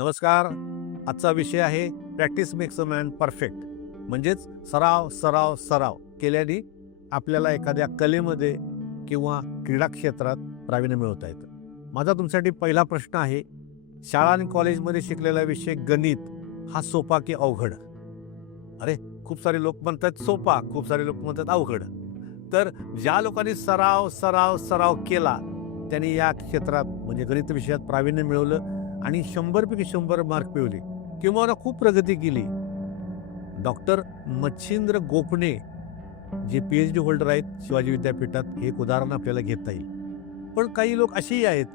नमस्कार. आजचा विषय आहे practice makes a man perfect. म्हणजेच सराव सराव सराव केल्याने आपल्याला एखाद्या कलेमध्ये किंवा क्रीडा क्षेत्रात प्रावीण्य मिळवता येतं. माझा तुमच्यासाठी पहिला प्रश्न आहे शाळा आणि कॉलेजमध्ये शिकलेला विषय गणित हा सोपा की अवघड? अरे खूप सारे लोक म्हणतात सोपा खूप सारे लोक म्हणतात अवघड. तर ज्या लोकांनी सराव सराव सराव केला त्यांनी या क्षेत्रात म्हणजे गणित विषयात प्रावीण्य मिळवलं आणि शंभरपैकी शंभर मार्क मिळवले. किंवा खूप प्रगती केली. Doctor Machhindra Gopane J P H D holder आहेत शिवाजी विद्यापीठात हे एक उदाहरण आपल्याला घेता येईल. पण काही लोक असेही आहेत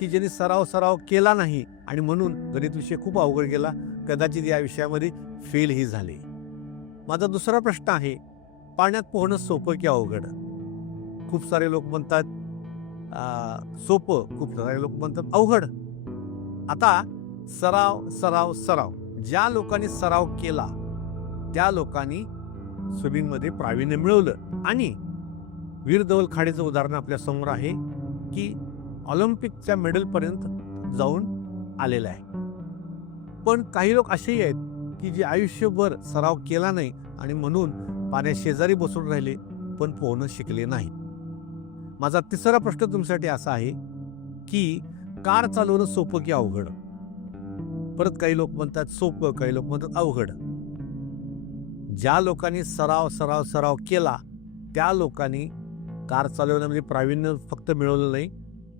की ज्यांनी सराव सराव केला नाही आणि म्हणून गणित विषय खूप अवघड गेला. कदाचित या विषयामध्ये फेलही झाले. माझा दुसरा प्रश्न आहे पाण्यात पोहणं सोपं की अवघड? खूप सारे लोक म्हणतात सोपं. खूप सारे लोक म्हणतात अवघड. आता सराव सराव सराव. ज्या लोकांनी सराव केला त्या लोकांनी स्विमिंगमध्ये प्रावीण्य मिळवलं. आणि वीर धवल खाडेचं उदाहरण आपल्यासमोर आहे की ऑलिम्पिकच्या मेडलपर्यंत जाऊन आलेलं आहे. पण काही लोक असेही आहेत की जे आयुष्यभर सराव केला नाही आणि म्हणून पाण्या शेजारी बसून राहिले पण पोहणं शिकले नाही माझा तिसरा प्रश्न तुमच्यासाठी असा आहे की कार चालवणं सोपं की अवघड? परत काही लोक म्हणतात सोपं काही लोक म्हणतात अवघड. ज्या लोकांनी सराव सराव सराव केला त्या लोकांनी कार चालवण्यामध्ये म्हणजे प्रावीण्य फक्त मिळवलं नाही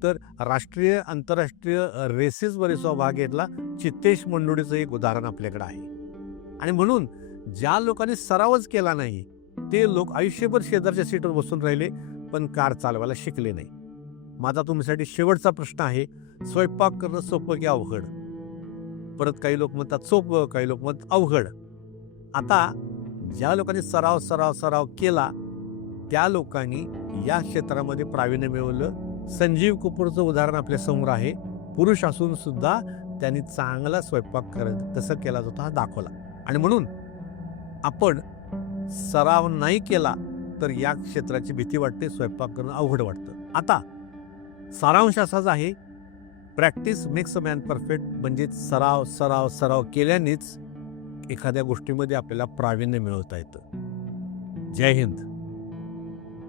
तर राष्ट्रीय आंतरराष्ट्रीय रेसेसमध्ये सुद्धा भाग घेतला. चित्तेश मंडोळीचं एक उदाहरण आपल्याकडे आहे. आणि म्हणून ज्या लोकांनी सरावच केला नाही ते लोक आयुष्यभर शेजारच्या सीटवर बसून राहिले पण कार चालवायला शिकले नाही. माझा तुमच्यासाठी शेवटचा प्रश्न आहे. स्वयंपाक करणं सोपं की अवघड? परत काही लोक म्हणतात सोपं काही लोक म्हणतात अवघड. आता ज्या लोकांनी सराव सराव सराव केला त्या लोकांनी या क्षेत्रामध्ये प्रावीण्य मिळवलं. संजीव कपूरचं उदाहरण आपल्यासमोर आहे. पुरुष असून सुद्धा त्यांनी चांगला स्वयंपाक करत तसं केला जातो हा दाखवला. आणि म्हणून आपण सराव नाही केला तर या क्षेत्राची भीती वाटते स्वयंपाक करणं अवघड वाटतं. आता सारांश असाच आहे. Practice makes a man perfect म्हणजेच सराव सराव सराव केल्यानेच एखाद्या गोष्टीमध्ये आपल्याला प्रावीण्य मिळवता येतं. जय हिंद.